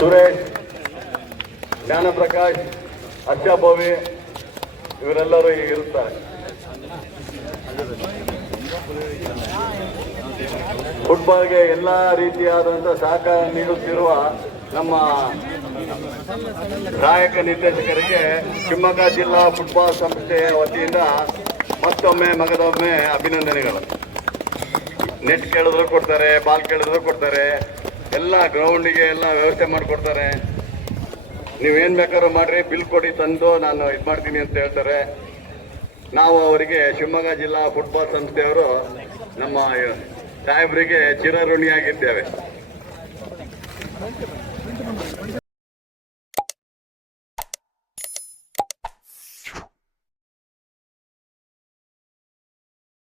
ಸುರೇಶ್, ಜ್ಞಾನಪ್ರಕಾಶ್ ಹರ್ಷಭೋವಿ ಇವರೆಲ್ಲರೂ ಇರುತ್ತಾರೆ. ಫುಟ್ಬಾಲ್ಗೆ ಎಲ್ಲ ರೀತಿಯಾದಂಥ ಸಹಕಾರ ನೀಡುತ್ತಿರುವ ನಮ್ಮ ಸಹಾಯಕ ನಿರ್ದೇಶಕರಿಗೆ ಶಿವಮೊಗ್ಗ ಜಿಲ್ಲಾ ಫುಟ್ಬಾಲ್ ಸಂಸ್ಥೆಯ ವತಿಯಿಂದ ಮತ್ತೊಮ್ಮೆ ಮಗದೊಮ್ಮೆ ಅಭಿನಂದನೆಗಳು. ನೆಟ್ ಕೇಳಿದ್ರು ಕೊಡ್ತಾರೆ, ಬಾಲ್ ಕೇಳಿದ್ರು ಕೊಡ್ತಾರೆ. ಎಲ್ಲ ಗ್ರೌಂಡಿಗೆ ಎಲ್ಲ ವ್ಯವಸ್ಥೆ ಮಾಡಿಕೊಡ್ತಾರೆ. ನೀವೇನು ಬೇಕಾದ್ರೂ ಮಾಡಿರಿ ಬಿಲ್ ಕೊಡಿ ತಂದು ನಾನು ಇದು ಮಾಡ್ತೀನಿ ಅಂತ ಹೇಳ್ತಾರೆ. ನಾವು ಅವರಿಗೆ ಶಿವಮೊಗ್ಗ ಜಿಲ್ಲಾ ಫುಟ್ಬಾಲ್ ಸಂಸ್ಥೆಯವರು ನಮ್ಮ ಸಾಹೇಬರಿಗೆ ಚಿರಋಣಿಯಾಗಿದ್ದೇವೆ.